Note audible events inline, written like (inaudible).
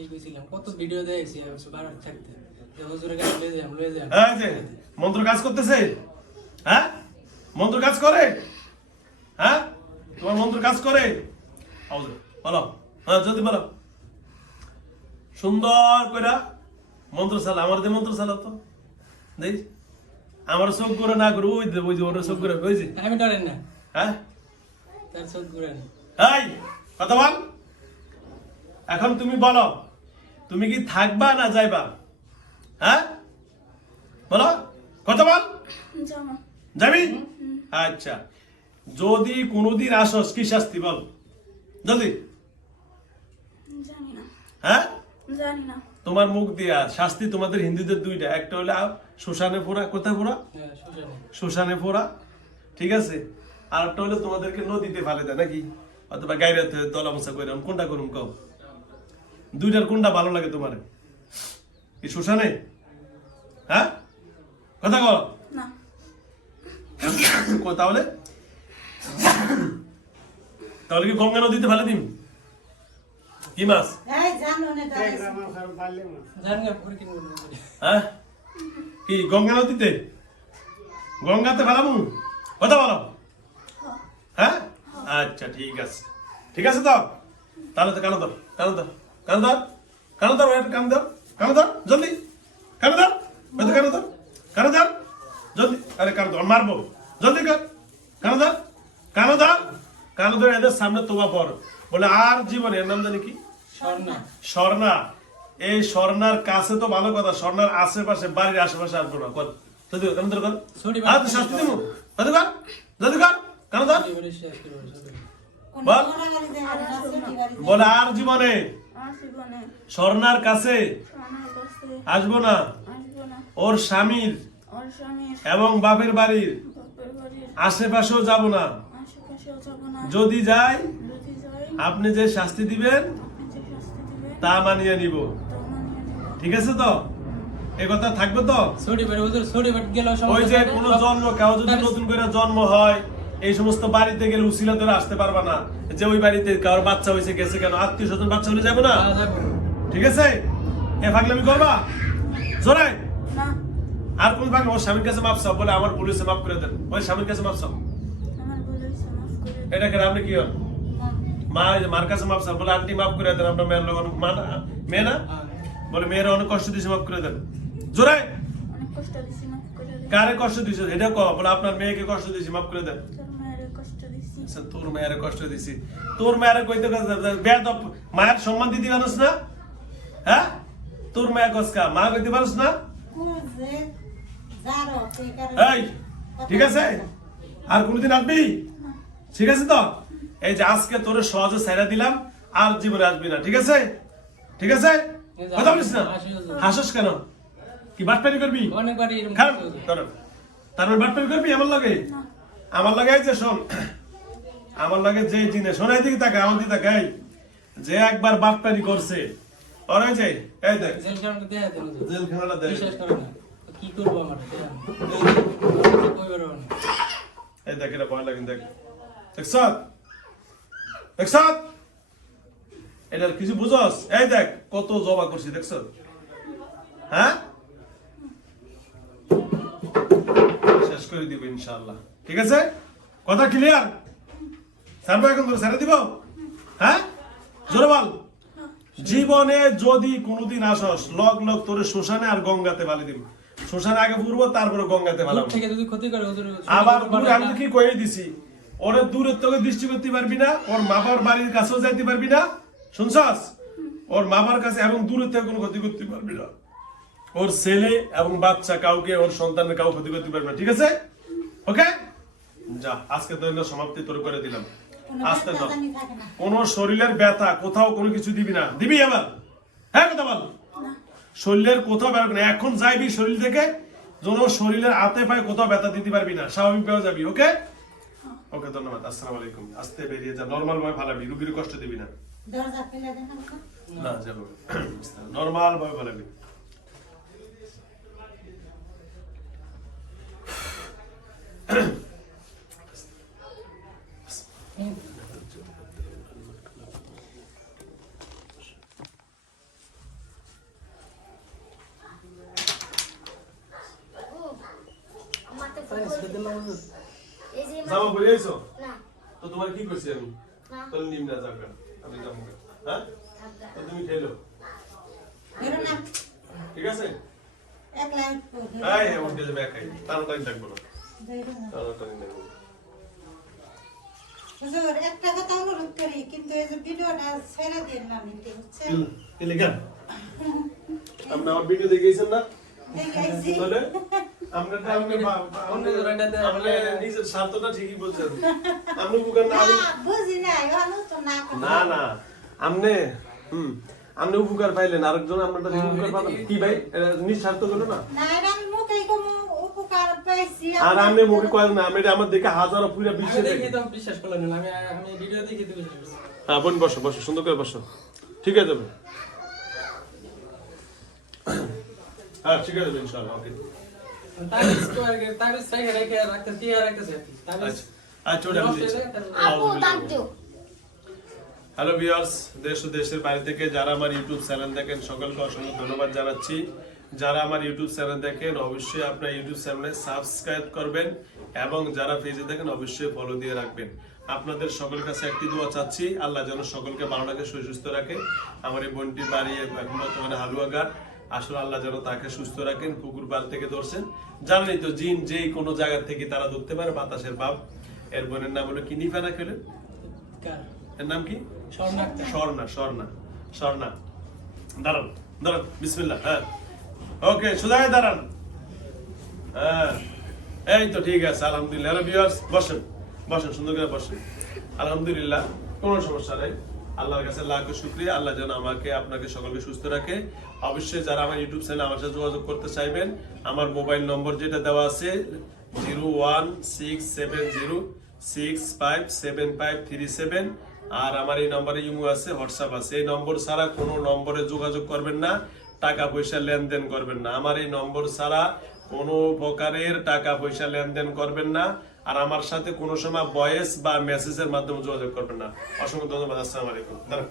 আগেই কইছিলাম কত ভিডিও থাকতে যে মন্ত্র কাজ করতেছে? হ্যাঁ? মন্ত্র কাজ করে? হ্যাঁ? তোমার মন্ত্র কাজ করে? বলো। হ্যাঁ যদি বলো। সুন্দর কইরা মন্ত্র চালা আমার যে মন্ত্র চালাও তো। দেখ আমার চোখ করে না করে ওই ওই যে ওর চোখ করে আমি ডরেন না। হ্যাঁ? তার চোখ ঘুরেন এই কথা বল। এখন তুমি বলো তুমি কি থাকবা না যাইবা? হ্যাঁ? বলো কথা বল? যাবি? আচ্ছা। যদি কোনোদিন আসস কি শাস্তি বল? না। হ্যাঁ? তোমার মুখ দিয়া শাস্তি তোমাদের হিন্দুদের দুইটা। একটা হলো শ্মশানে ফোড়া কোথায় পোড়া হ্যাঁ শ্মশানে। ফোড়া ঠিক আছে? আর একটা হলো তোমাদেরকে নদীতে ফেলে দেয় নাকি? অথবা গাইরাতে তলামসা করে কোনটা করুম কও? দুইটার কোনটা ভালো লাগে তোমার? কি শ্মশানে হ্যাঁ? কথা কো তাহলে? তাহলে কি গঙ্গা নদীতে ফেলে দিম? কি মাছ? হ্যাঁ? কি গঙ্গা নদীতে? গঙ্গাতে ফেলামু কথা বলো। হ্যাঁ? আচ্ছা ঠিক আছে। ঠিক আছে তো? তাহলে তো কানো ধর কানো ধর কানো ধর কানো ধর ওটা কানো ধর কানো ধর জলদি। কানো ধর ওই তো কানো ধর কানো ধর জলদি। আরে কানো ধর মারবো। জলদি কর। কানো ধর কানো ধর কানো ধর এদের সামনে তোবা পর। বলে আর জীবনে এর নাম জানি কি? স্বর্ণা। স্বর্ণা। এই স্বর্ণার কাছে তো ভালো কথা স্বর্ণার আশেপাশে বাড়ির আশেপাশে আসব না কর। যদি কেন ধর কর। আর শাস্তি দেবো যদি কর যদি কর। কেন ধর বলে আর জীবনে স্বর্ণার কাছে আসব না। ওর স্বামীর এবং বাপের বাড়ির আশেপাশেও যাব না। আশেপাশেও যাব না। যদি যাই আপনি যে শাস্তি দিবেন আপনি যে শাস্তি দিবেন তা মানিয়ে নিব। তা মানিয়ে নেব। ঠিক আছে তো? এ কথা থাকবে তো? ছুটি ছুটি গেলেও ওই যে। কোন জন্ম কেউ যদি নতুন করে জন্ম হয় এই সমস্ত বাড়িতে গেলে উসিলা ধরে আসতে পারবা না। যে ওই বাড়িতে কারোর বাচ্চা হয়েছে গেছে কেন? আত্মীয় স্বজন বাচ্চা হলে যাবে না? হ্যাঁ, ঠিক আছে? এ ফাগলামি করবা? জোরে না। আর কোন ফাগলাম ওর স্বামীর কাছে মাপ চাও বলে আমার পুলিশে মাফ করে দেন। ওই স্বামীর কাছে মাপ চাও। ভুল হয়েছে। এটা কেন? আপনি কি হন? মা। এই মার কাছে মাপ চাও বলে আন্টি মাফ করে দেন আপনার মেয়ের লোক মা না? মেয়ে না? হ্যাঁ। বলে মেয়েরা অনেক কষ্ট দিয়েছে মাফ করে দেন। জোরে অনেক কষ্ট দিছি মাফ করে দিন। কারে কষ্ট দিয়েছে? এটা কো বলে আপনার মেয়েকে কষ্ট দিয়েছি মাফ করে দেন। তোর মায়ের কষ্ট দিছি। তোর মায়ের কইতে বেদ মায়ের সম্মান দিতে পারস না? হ্যাঁ? তোর মায়ের কসকা মা কইতে পারস না? এই ঠিক আছে? আর কোনদিন আসবি? ঠিক আছে তো? এই যে আজকে তোর সহজে ছাইরা দিলাম আর জীবনে আসবি না ঠিক আছে? ঠিক আছে? কথা বলিস না? হাসস কেন? কি বাটপারি করবি? অনেকবারই খারাপ করতে হয়েছে। ধরো। তার মানে বাটপারি করবি আমার লাগে? আমার লাগে এই যে শোন আমার লাগে যে জিনিস শোনাই দিকে তাকে আমার দিকে তাকাই যে একবার বাটপারি করছে। ওর হয়েছে এই দেখ। জেলখানাটা কি করব আমার। এই দেখ এটা ভয় লাগে দেখ। এটার কিছু বুঝস? এই দেখ কত জবা করছি দেখছ হ্যাঁ? শেষ করে দিব ইনশাআল্লাহ। ঠিক আছে? কথা ক্লিয়ার সারবো এখন তোর ছেড়ে দিব? হ্যাঁ? জোরে বল। জীবনে যদি কোনোদিন আসস লগ লগ তোর শ্মশানে আর গঙ্গাতে বালি দিব শ্মশানে আগে পূর্ব তারপরে গঙ্গাতে দূর বালাম থেকে যদি ক্ষতি করে আবার দূরে আমি তো কি কয়ে দিছি? ওরে দূরের তোকে দৃষ্টি করতে পারবি না ওর মা বাবার বাড়ির কাছেও যাইতে পারবি না। শুনছস? ওর মা বাবার কাছে এবং দূরের থেকে কোনো ক্ষতি করতে পারবি না। ওর ছেলে এবং বাচ্চা কাউকে ওর সন্তানের কাউ ক্ষতি করতে পারবে না ঠিক আছে? ওকে? যা আজকে দৈন্য সমাপ্তি তোর করে দিলাম। আস্তে না। কোন শরীরের ব্যথা কোথাও কোনো কিছু দিবি না। দিবি এবার। হ্যাঁ কথা বল। শরীরের কোথাও ব্যথা না এখন যাইবি শরীর থেকে যেন শরীরের আতে পায়ে কোথাও ব্যথা দিতে পারবি না। স্বাভাবিক ভাবে যাবি ওকে? ওকে ধন্যবাদ। আসসালামু আলাইকুম। আস্তে বেরিয়ে যা। নর্মাল ভাবে ফালাবি। রুগীর কষ্ট দিবি না। না যাব। (coughs) নর্মাল ভাবে ফালাবি। এই যে জামা পরে আইছো না তো তোমার কি করছি আমি না তাহলে নিম না যাবে আমি যাব হ্যাঁ তো তুমি খেলো ঠিক আছে একলা উঠবো এই উঠে যাবে একাই তাড়াতাড়ি থাকব না তাড়াতাড়ি থাকব হুজুর একটা কথা অনুরোধ করি কিন্তু এই যে ভিডিওটা ছেড়ে দিন না নিতে বুঝছেন এলে কেন আপনি আমার ভিডিও দেখেছেন না দেখাইছি আমরা। আপনি নিজের স্বার্থটা ঠিকই বলছেন আপনি বুকার না বুঝি না না না। আমনে হুম আমনে উপকার পাইলেন আরেকজন আপনার উপকার পাবেন কি ভাই? নিঃস্বার্থ হলো না? না এটা আমি মুখেই কমু উপকার পাইছি। আর আমি মুখে কয়েন না আমি আমার দেখে হাজারো পুরা দেখি তো বিশ্বাস করলাম না আমি আমি ভিডিও দেখি তো বিশ্বাস করছি। হ্যাঁ বোন বসো বসো সুন্দর করে বসো। ঠিক আছে হ্যাঁ ঠিক আছে ইনশাআল্লাহ ওকে। হ্যালো ভিউয়ার্স দেশ ও দেশের বাইরে থেকে যারা আমার ইউটিউব চ্যানেল দেখেন, সকলকে অসংখ্য ধন্যবাদ জানাচ্ছি। যারা আমার ইউটিউব চ্যানেল দেখেন, অবশ্যই আপনার ইউটিউব চ্যানেলে সাবস্ক্রাইব করবেন এবং যারা পেজে দেখেন, অবশ্যই ফলো দিয়ে রাখবেন। আপনাদের সকলের কাছে একটি দোয়া চাচ্ছি, আল্লাহ যেন সকলকে ভালো রাখে, সুস্থ রাখে। আমার এই বোনটি বাড়ি বর্তমানে হালুয়াঘাট। আসলে আল্লাহ যেন তাকে সুস্থ রাখেন পুকুর পাল থেকে ধরছেন। জানেনই তো জিন যেই কোনো জায়গা থেকে তারা ধরতে পারে বাতাসের ভাব। এর বোনের নাম হলো কিনি ফেনা খেলেন এর নাম কি? স্বর্ণা স্বর্ণা স্বর্ণা দাঁড়ান দাঁড়ান বিসমিল্লাহ হ্যাঁ। ওকে সুদাই দাঁড়ান। হ্যাঁ। এই তো ঠিক আছে আলহামদুলিল্লাহ। বসেন। বসেন সুন্দর করে বসেন। আলহামদুলিল্লাহ কোনো সমস্যা নেই। আল্লাহর কাছে লাখ শুক্রিয়া। আল্লাহ যেন আমাকে, আপনাকে সকলকে সুস্থ রাখে। অবশ্যই যারা আমার ইউটিউব চ্যানেল আমার সাথে যোগাযোগ করতে চাইবেন, আমার মোবাইল নম্বর যেটা দেওয়া আছে, zero one six seven zero six five seven five three seven. আর আমার এই নম্বরে ইমো আছে, হোয়াটসঅ্যাপ আছে। এই নম্বর ছাড়া কোনো নম্বরে যোগাযোগ করবেন না টাকা পয়সা লেনদেন করবেন না। আমার এই নম্বর ছাড়া কোনো প্রকারের টাকা পয়সা লেনদেন করবেন না। আর আমার সাথে কোনো সময় বয়েস বা মেসেজের মাধ্যমে যোগাযোগ করবেন না অসংখ্য ধন্যবাদ, আসসালামু আলাইকুম দাঁড়ান।